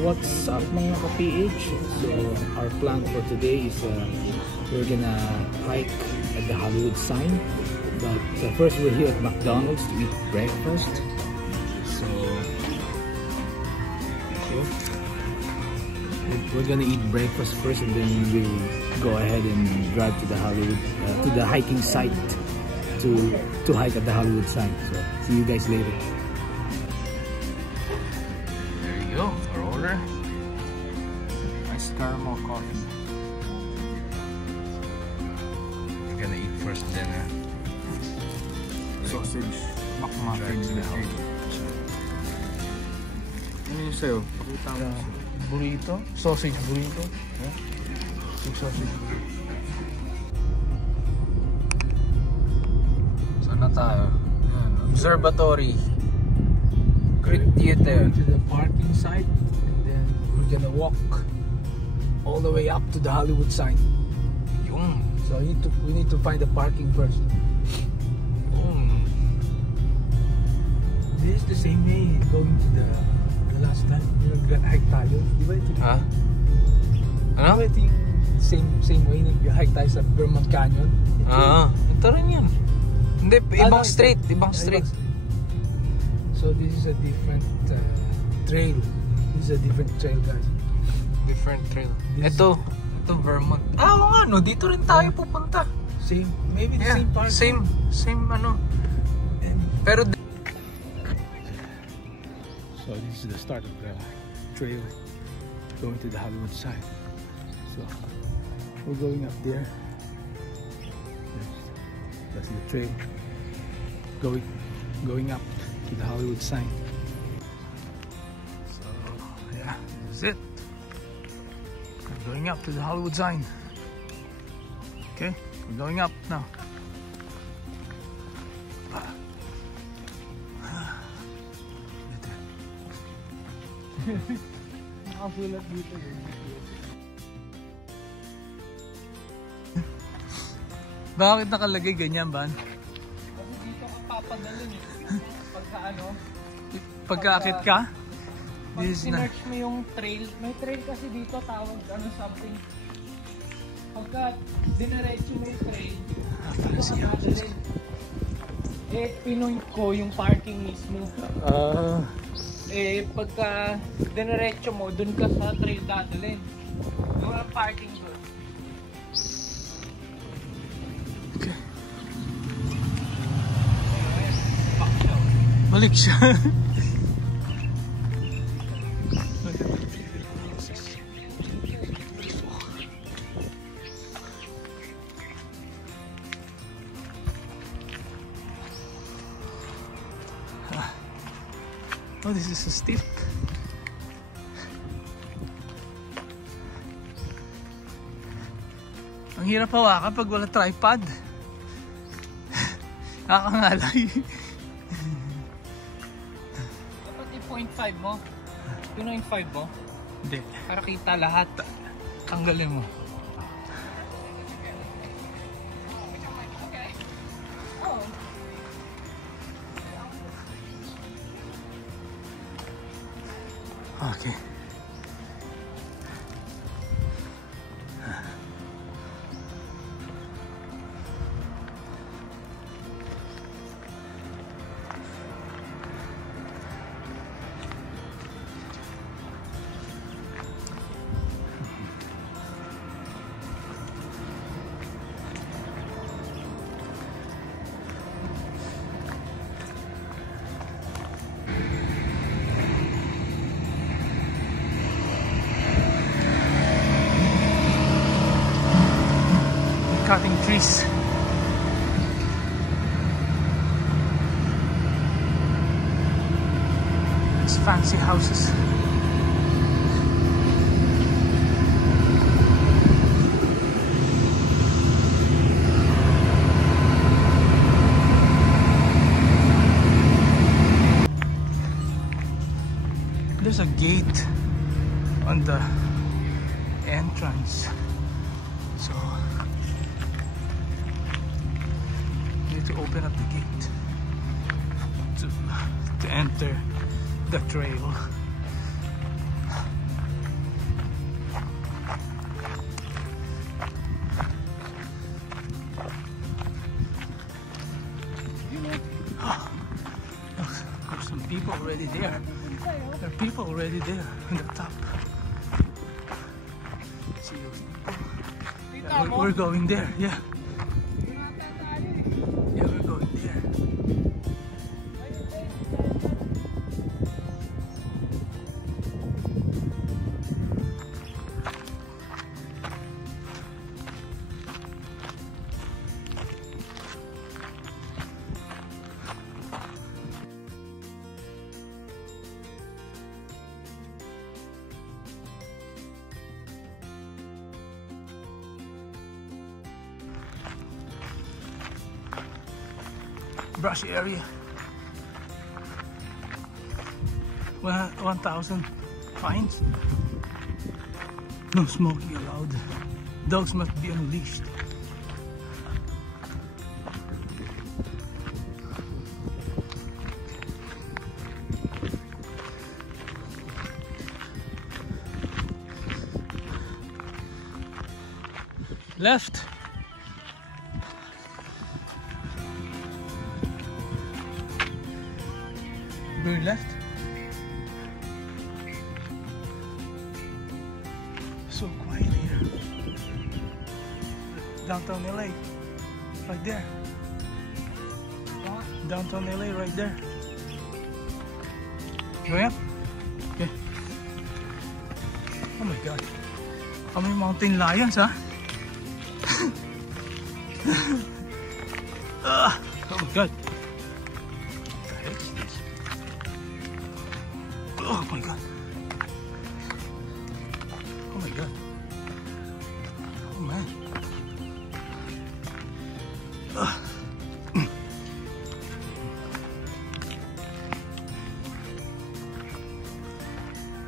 What's up mga ka-PH? So our plan for today is we're gonna hike at the Hollywood sign, but first we're here at McDonald's to eat breakfast. So we're gonna eat breakfast first, and then we'll go ahead and drive to the Hollywood to the hiking site to hike at the Hollywood sign. So see you guys later. Our order, nice caramel coffee. We're gonna eat first dinner. Sausage McMuffin. Ano yung sa'yo? Pakita mo. Burrito? Sausage burrito? Yeah? Sausage burrito. Saan na tayo? Yan. Observatory. Great theater. To the parking site, and then we're gonna walk all the way up to the Hollywood sign. Yung. So we need to find the parking first. Yung. This is the same way going to the last time. Nag-hike tayo. Di ba ito? Ha? Ano? Di ba ito yung same way nag-hike tayo sa Vermont Canyon? Ito rin yun. Hindi, ibang street. Ibang street. So this is a different trail. This is a different trail, guys. Different trail. Ito Vermont. Oo nga, no, dito rin tayo pupunta. Same, maybe the same part. Same ano. Pero so this is the start of the trail going to the Hollywood sign. So we're going up there. That's the trail going up to the Hollywood sign. So yeah, this is it. We're going up to the Hollywood sign. Okay, we're going up now. Nakasulat dito yun. Bakit nakalagay ganyan, Ban? Kasi dito ka papadalun eh. Pagka-akit ka? Pag sinerch mo yung trail, may trail kasi dito tawag something. Pagka dinaretso mo yung trail, pinoint ko yung parking mismo. Pagka dinaretso mo, dun ka sa trail dadalhin. Yung parking dun. Okay. Balik siya. Oh, this is so steep. Ang hirap hawakan pag wala tripod. Nakakangalay. Dapat i-0.5 mo. 2.5 mo? Hindi. Para kita lahat. Tanggalin mo. Okay. Cutting trees. It's fancy houses. There's a gate on the entrance, so to open up the gate to enter the trail. Oh, look, there's some people already there. There are people already there on the top. See those people? Yeah, we're going there, yeah. Yeah, we're going there. Brushy area. 1,000 fines. No smoking allowed. Dogs must be unleashed. Left. Going left. So quiet here. Downtown LA. Right there. Downtown LA right there. Going up? Okay. Oh my god. How many mountain lions, huh? Oh my god. Oh my god. Oh my god. Oh man.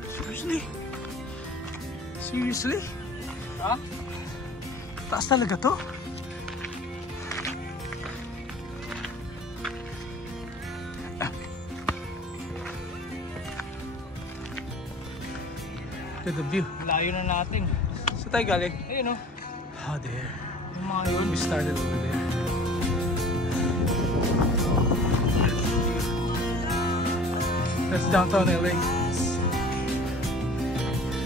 Seriously? Seriously? Huh? Taas talaga to? Look at the view. Layo na natin. Saan tayo galing? Ayun o. Oh, there. Yung mga Yun, we started over there. That's downtown LA.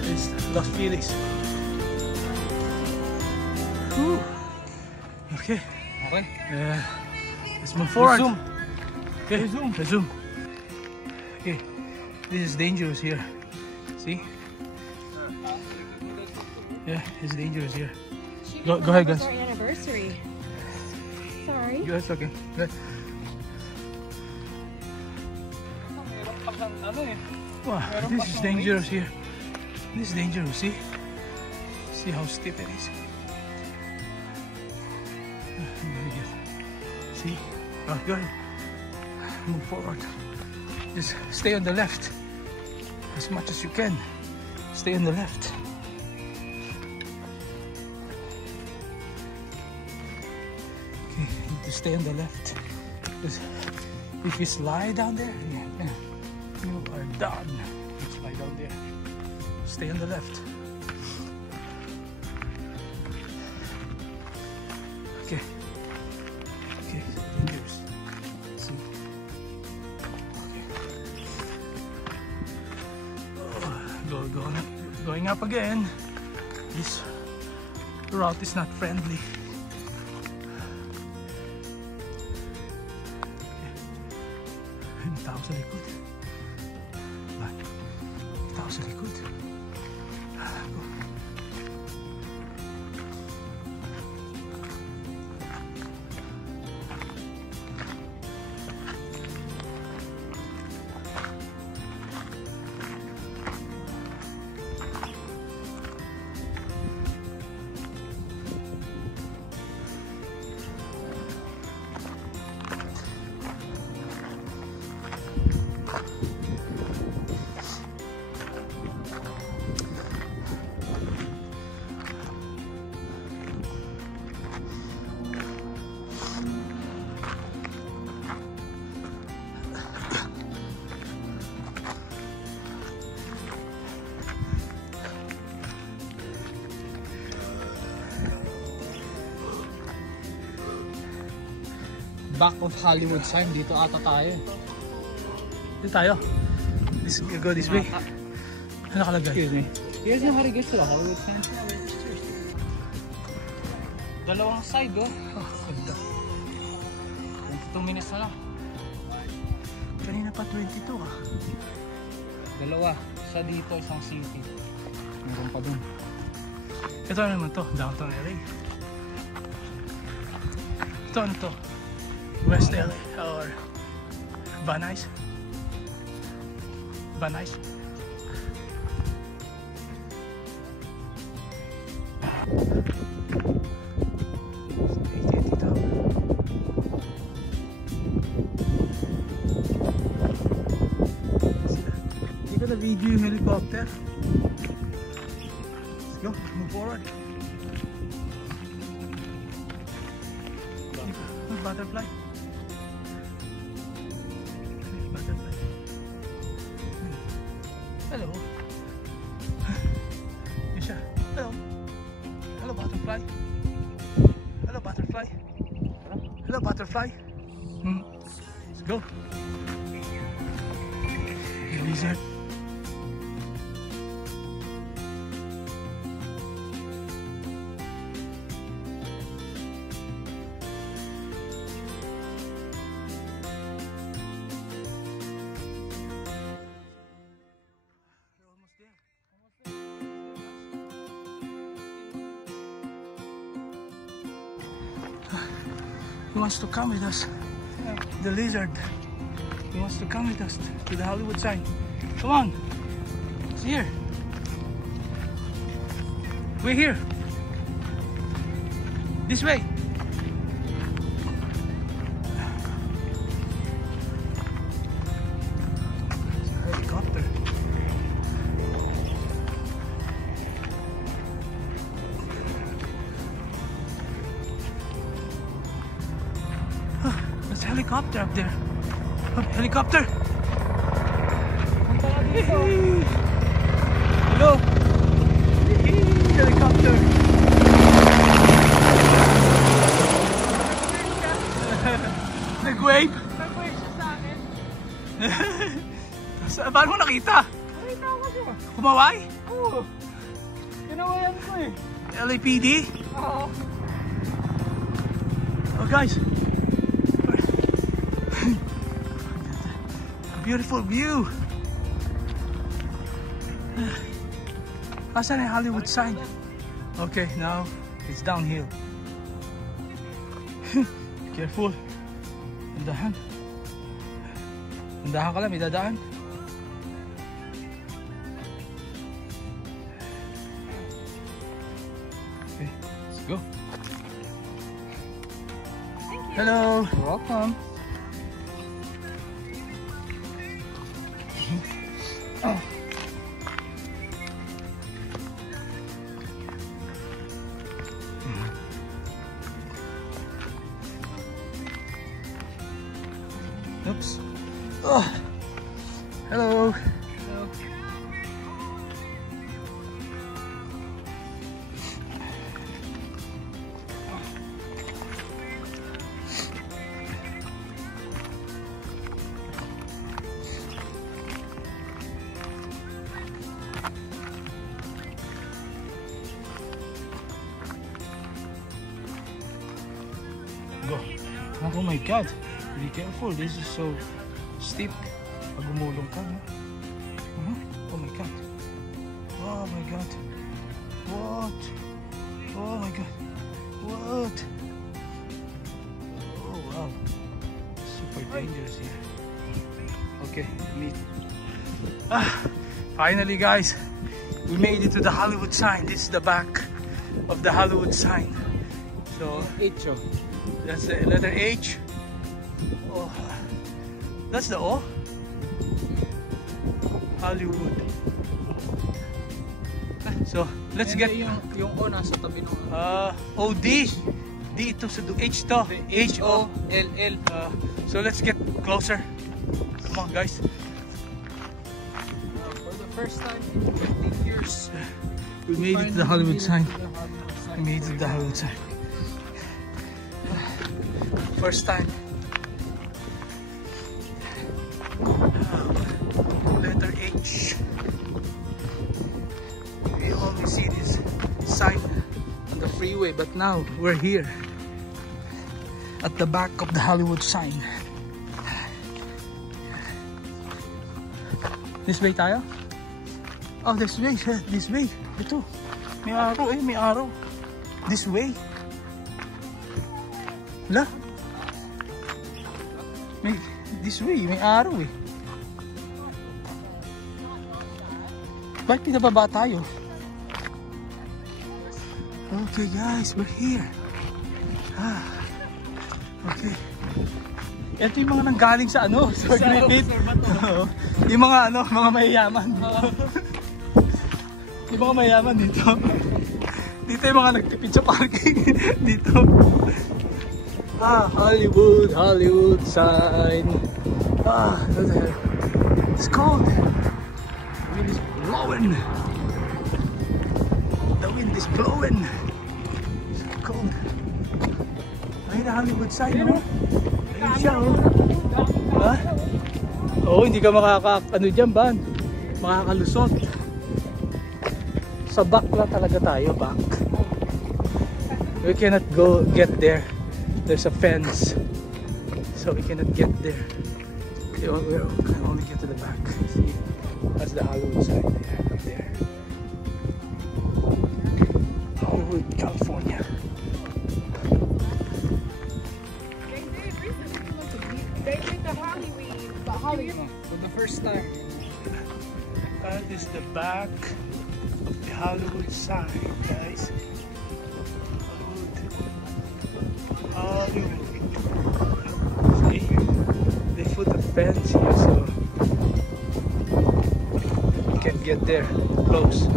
It's Los Feliz. Whew. Okay. Okay. Let's move forward. Resume. Okay. Resume. Okay. This is dangerous here. See? Yeah, it's dangerous here. Go ahead, guys. Our anniversary. Sorry. Yes, okay. Good. Wow, this is dangerous here. This is dangerous. See? See how steep it is. Very good. See? Oh, go ahead. Move forward. Just stay on the left as much as you can. Stay on the left. To stay on the left, because if you slide down there, yeah, you are done. You slide down there. Stay on the left. Okay. Okay. Dangerous. See. Okay. Oh, going up again. This route is not friendly. Tao sa likod. Tao sa likod. Go. back of Hollywood sign. Dito ata tayo. Dito tayo. You go this way. Ano nakalagay? Excuse me. Here's how to get to the Hollywood sign. Dalawang side, oh. Oh, ganda. 22 minutes na lang. Kanina pa 22 ah. Dalawa. Isa dito, isang city. Meron pa dun. Ito ano naman to? Downtown LA. Ito ano to? West LA or Van Nuys? Van Nuys? Hindi ko na video yung helicopter. Let's go, move forward. Butterfly. Butterfly. Hello. Yes, sir. Hello. Hello, butterfly. Hello, butterfly. Hello, butterfly. Let's go. The lizard. He wants to come with us. The lizard. He wants to come with us to the Hollywood sign. Come on. It's here. We're here. This way. It's a helicopter. There's a helicopter up there. Oh, helicopter! Hello! Helicopter! Nag-wave? Nag-wave siya sa akin. Paano mo nakita? Nakita ko siya. Kumaway? Oo. Ginawayan ko eh. LAPD? Oo. Oh guys! Beautiful view. Asan yung Hollywood sign? Okay, now it's downhill. Careful. Andahan. Andahan ka lang, may dadaan. Okay, let's go. Thank you. Hello. You're welcome. Oops. Oh. Hello. Go. Oh my God. Be careful. This is so steep. Pag umulong ka, no? Oh my God. Oh my God. What? Oh my God. What? Oh wow. Super dangerous here. Okay, meet. Finally guys, we made it to the Hollywood sign. This is the back of the Hollywood sign. So H. that's the letter H. Oh, that's the O. Hollywood. So let's get yung O nasa tabi ng OD. D ito sa H to. H-O-L-L. So let's get closer. Come on guys. for the first time in 15 years. We made it to the Hollywood sign. We made it to the Hollywood sign. First time but now we're here at the back of the Hollywood sign. This way tayo? Oh, this way. This way. Ito. May araw eh. May araw. This way. La? This way. May araw eh. Bakit pinababa tayo? Okay guys, we're here. Okay. Ito yung mga nanggaling sa ano, sa Griffith. Yung mga ano, mga mayayaman. Yung mga mayayaman dito. Dito yung mga nagtipid sa parking. Dito. Hollywood, Hollywood sign. What the hell? It's cold. The wind is blowing. The wind is blowing. It's so cold. Ay, na Hollywood sign, no? Ayun siya, oh. Ha? Oo, hindi ka ano dyan, Ban? Makakalusot. Sa back lang talaga tayo, back. We cannot get there. There's a fence. So we cannot get there. We can only get to the back. See? That's the Hollywood side there, up there. Hollywood, California. They did the Hollywood. For the first time. That is the back of the Hollywood sign, guys. Hollywood. See? They put a fence here so we can get there close.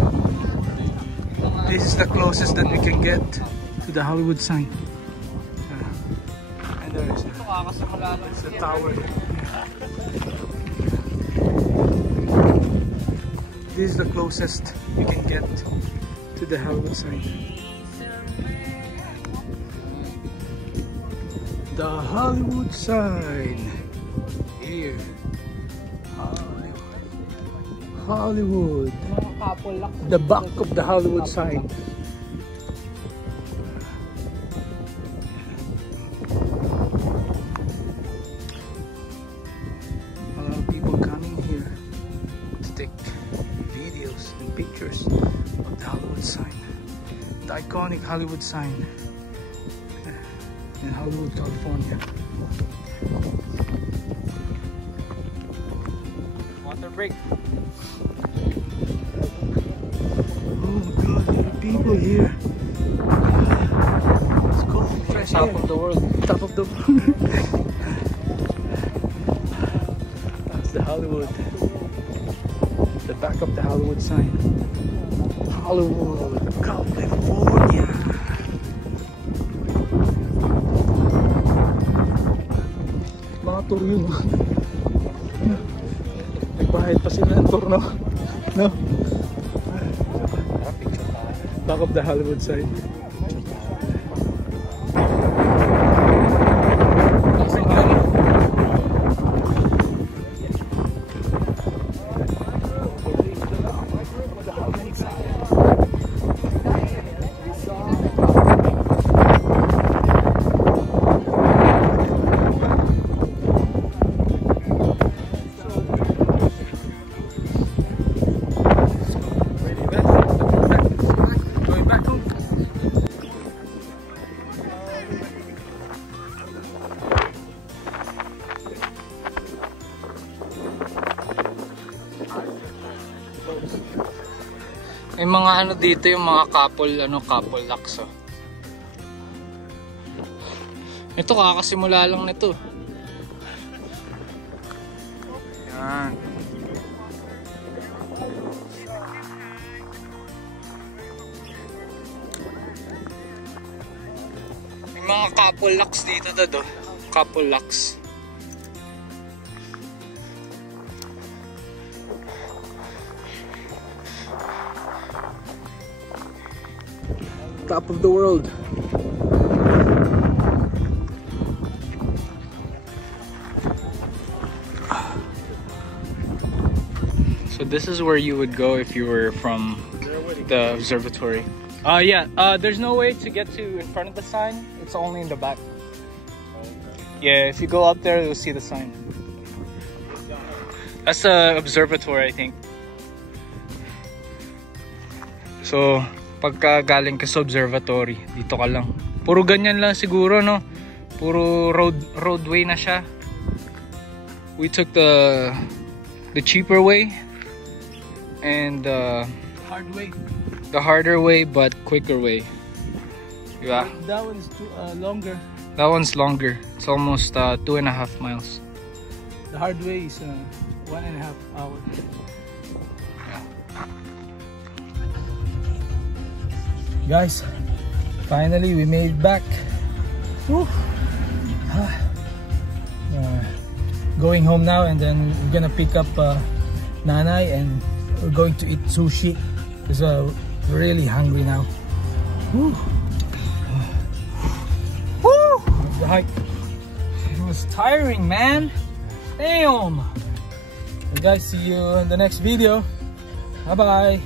This is the closest that we can get to the Hollywood sign. And there is a tower. This is the closest we can get to the Hollywood sign. The Hollywood sign. Here. Hollywood. The back of the Hollywood sign. A lot of people coming here to take videos and pictures of the Hollywood sign. The iconic Hollywood sign in Hollywood, California. Water break. Oh my God, there are people here. It's cold, fresh Top air. of the world. Top of the world. That's the Hollywood. The back of the Hollywood sign. Hollywood, California. Mga tour yun. Nagbayad pa sila ng tour, no? No? Back of the Hollywood sign. May mga ano dito yung mga couple locks, oh. Ito kakasimula lang nito. Yan. May mga couple locks dito, Dad, oh. Couple locks. Top of the world. So this is where you would go if you were from the observatory. Yeah. There's no way to get to in front of the sign. It's only in the back. Yeah, if you go up there, you'll see the sign. That's the observatory, I think. So, pagka galing ka sa observatory, dito ka lang. Puro ganyan lang siguro, no? Puro roadway na siya. We took the cheaper way and Hard way. the harder way but quicker way. Yeah. That one is longer. That one's longer. It's almost 2.5 miles. The hard way is 1.5 hours. Guys, finally we made it back. Whew. Going home now, and then we're gonna pick up Nanay, and we're going to eat sushi because we're really hungry now. Whew. Woo! The hike. It was tiring, man. Damn. You guys, see you in the next video. Bye bye.